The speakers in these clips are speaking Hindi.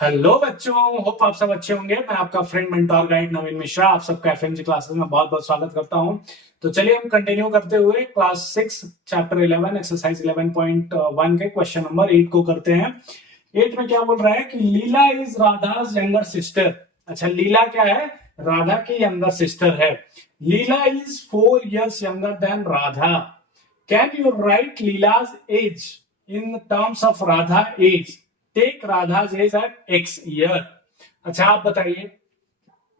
हेलो बच्चों, होप आप सब अच्छे होंगे। मैं आपका फ्रेंड मेंटोर गाइड नवीन मिश्रा आप सबका एफएमजी क्लासेस में बहुत बहुत स्वागत करता हूं। तो चलिए हम कंटिन्यू करते हुए क्लास 6 चैप्टर 11 एक्सरसाइज 11.1 के क्वेश्चन नंबर 8 को करते हैं। 8 में क्या बोल रहा है कि Leela is Radha's younger sister. अच्छा, लीला क्या है? राधा की यंगर सिस्टर है। Leela is 4 years younger than Radha. Can you write Leela's age in terms of Radha age? Take Radha's age at x year. अच्छा, आप बताइए,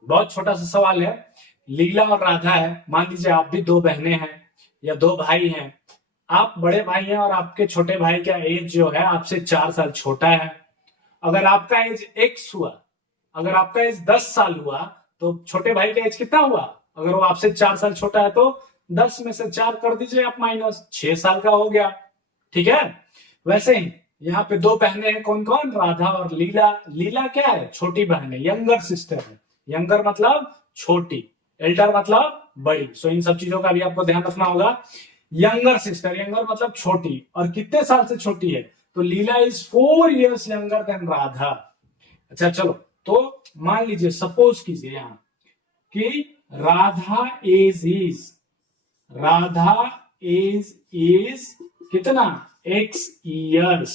बहुत छोटा सा सवाल है। लीला और राधा है, मान लीजिए आप भी दो बहनें हैं या दो भाई हैं। आप बड़े भाई हैं और आपके छोटे भाई का एज जो है आपसे 4 साल छोटा है। अगर आपका एज एक्स हुआ, अगर आपका एज 10 साल हुआ, तो छोटे भाई का एज कितना हुआ? अगर वो आपसे 4 साल छोटा है तो 10 में से 4 कर दीजिए आप माइनस, 6 साल का हो गया। ठीक है, वैसे ही यहाँ पे दो बहनें हैं, कौन कौन? राधा और लीला। लीला क्या है? छोटी बहन है, यंगर सिस्टर है। यंगर मतलब छोटी, एल्डर मतलब बड़ी। सो इन सब चीजों का भी आपको ध्यान रखना होगा। यंगर सिस्टर, यंगर मतलब छोटी, और कितने साल से छोटी है? तो Leela is 4 years younger than Radha. अच्छा चलो, तो मान लीजिए, सपोज कीजिए यहां कि राधा इज कितना? X years.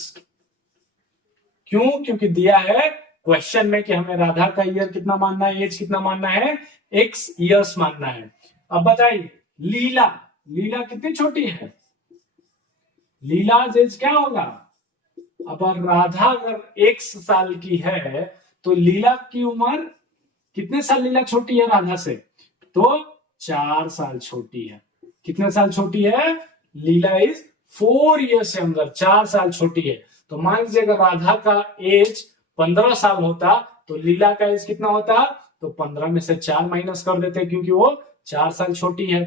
क्यों? क्योंकि दिया है क्वेश्चन में कि हमें राधा का ईयर कितना मानना है, एज कितना मानना है? एक्स ईयर्स मानना है। अब बताइए, लीला लीला कितनी छोटी है? लीला एज क्या होगा? अब राधा अगर एक्स साल की है तो लीला की उम्र कितने साल लीला छोटी है राधा से? तो 4 साल छोटी है। कितने साल छोटी है? लीला इज 4 years यंगर, 4 साल छोटी है। तो मान लीजिए अगर राधा का एज 15 साल होता तो लीला का एज कितना होता? तो 15 में से 4 माइनस कर देते, क्योंकि वो 4 साल छोटी है।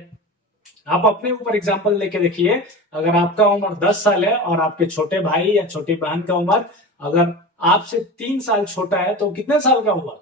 आप अपने ऊपर एग्जाम्पल लेके देखिए, अगर आपका उम्र 10 साल है और आपके छोटे भाई या छोटी बहन का उम्र अगर आपसे 3 साल छोटा है तो कितने साल का हुआ?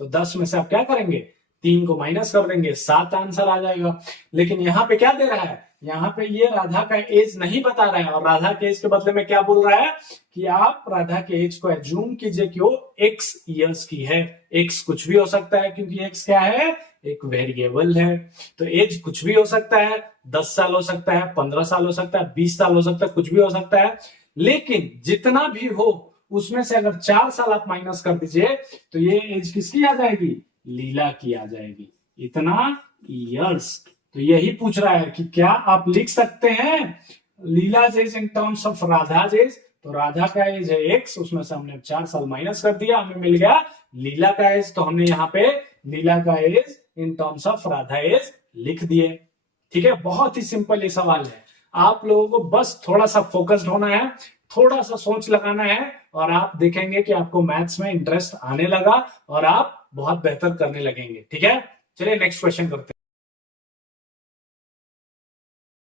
तो 10 में से आप क्या करेंगे? 3 को माइनस कर देंगे, 7 आंसर आ जाएगा। लेकिन यहाँ पे क्या दे रहा है? यहाँ पे ये राधा का एज नहीं बता रहा है, और राधा के एज के बदले में क्या बोल रहा है कि आप राधा के एज को एज्यूम कीजिए कि वो एक्स ईयर्स की है। एक्स कुछ भी हो सकता है, क्योंकि एक्स क्या है? एक वेरिएबल है। तो एज कुछ भी हो सकता है, 10 साल हो सकता है, 15 साल हो सकता है, 20 साल हो सकता है, कुछ भी हो सकता है। लेकिन जितना भी हो उसमें से अगर 4 साल आप माइनस कर दीजिए तो ये एज किसकी आ जाएगी? लीला की आ जाएगी। इतना ईयर्स। तो यही पूछ रहा है कि क्या आप लिख सकते हैं Leela age in terms of Radha age? तो राधा का एज है एक्स, उसमें से हमने 4 साल माइनस कर दिया, हमें मिल गया लीला का एज। तो हमने यहाँ पे लीला का age in terms of Radha age लिख दिए। ठीक है, बहुत ही सिंपल ये सवाल है। आप लोगों को बस थोड़ा सा फोकस्ड होना है, थोड़ा सा सोच लगाना है, और आप देखेंगे कि आपको मैथ्स में इंटरेस्ट आने लगा और आप बहुत बेहतर करने लगेंगे। ठीक है, चलिए नेक्स्ट क्वेश्चन करते हैं।